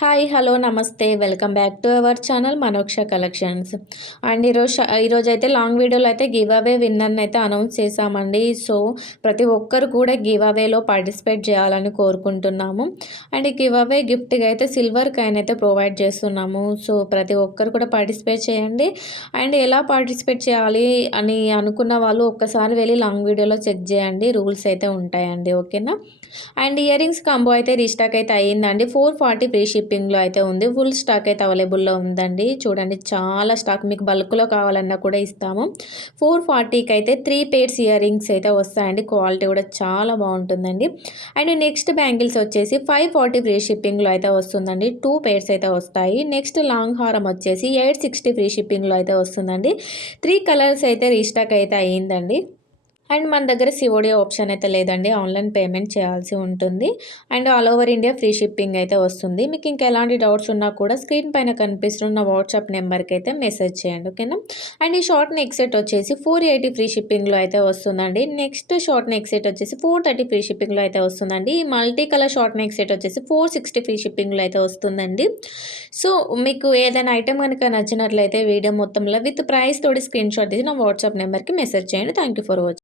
Hi hello నమస్తే welcome back to our channel Manoksha collections. And ఈరోజైతే long వీడియోలో అయితే గివ్ అవే విన్నర్ని అయితే అనౌన్స్ చేశామండి. సో ప్రతి ఒక్కరు కూడా గివ్ అవేలో పార్టిసిపేట్ చేయాలని కోరుకుంటున్నాము. అండ్ ఈ గివ్ అవే గిఫ్ట్గా అయితే సిల్వర్ కాయిన్ అయితే ప్రొవైడ్ చేస్తున్నాము. సో ప్రతి ఒక్కరు కూడా పార్టిసిపేట్ చేయండి. అండ్ ఎలా పార్టిసిపేట్ చేయాలి అని అనుకున్న వాళ్ళు ఒక్కసారి వెళ్ళి లాంగ్ వీడియోలో చెక్ చేయండి, రూల్స్ అయితే ఉంటాయండి. ఓకేనా. అండ్ ఇయర్ రింగ్స్ కాంబో అయితే రీస్టాక్ అయితే అయ్యిందండి. 440 ఫ్రీ షిప్పింగ్లో అయితే ఉంది. ఫుల్ స్టాక్ అయితే అవైలబుల్లో ఉందండి. చూడండి, చాలా స్టాక్, మీకు బల్క్లో కావాలన్నా కూడా ఇస్తాము. 440కి అయితే 3 పేర్స్ ఇయర్ రింగ్స్ అయితే వస్తాయండి. క్వాలిటీ కూడా చాలా బాగుంటుందండి. అండ్ నెక్స్ట్ బ్యాంగిల్స్ వచ్చేసి 540 ఫ్రీ షిప్పింగ్లో అయితే వస్తుందండి. 2 పేర్స్ అయితే వస్తాయి. నెక్స్ట్ లాంగ్ హారం వచ్చేసి 860 ఫ్రీ షిప్పింగ్లో అయితే వస్తుందండి. 3 కలర్స్ అయితే రీస్టాక్ అయితే అయ్యిందండి. అండ్ మన దగ్గర సిఓడి ఆప్షన్ అయితే లేదండి, ఆన్లైన్ పేమెంట్ చేయాల్సి ఉంటుంది. And all over India free shipping అయితే వస్తుంది. మీకు ఇంకా ఎలాంటి డౌట్స్ ఉన్నా కూడా స్క్రీన్ పైన కనిపిస్తున్న వాట్సాప్ నెంబర్కి అయితే మెసేజ్ చేయండి. ఓకేనా. అండ్ ఈ షార్ట్ నెక్ సెట్ వచ్చేసి 480 ఫ్రీ షిప్పింగ్లో అయితే వస్తుందండి. నెక్స్ట్ షార్ట్ నెక్ సెట్ వచ్చేసి 430 ఫ్రీ షిప్పింగ్లో అయితే వస్తుందండి. ఈ multi colour short neck set వచ్చేసి 460 ఫ్రీ షిప్పింగ్లో అయితే వస్తుందండి. సో మీకు ఏదైనా ఐటెం కనుక నచ్చినట్లయితే వీడియో మొత్తంలో విత్ ప్రైస్ తోటి స్క్రీన్ షాట్ తీసి నా వాట్సాప్ నెంబర్కి మెసేజ్ చేయండి. Thank you for watching.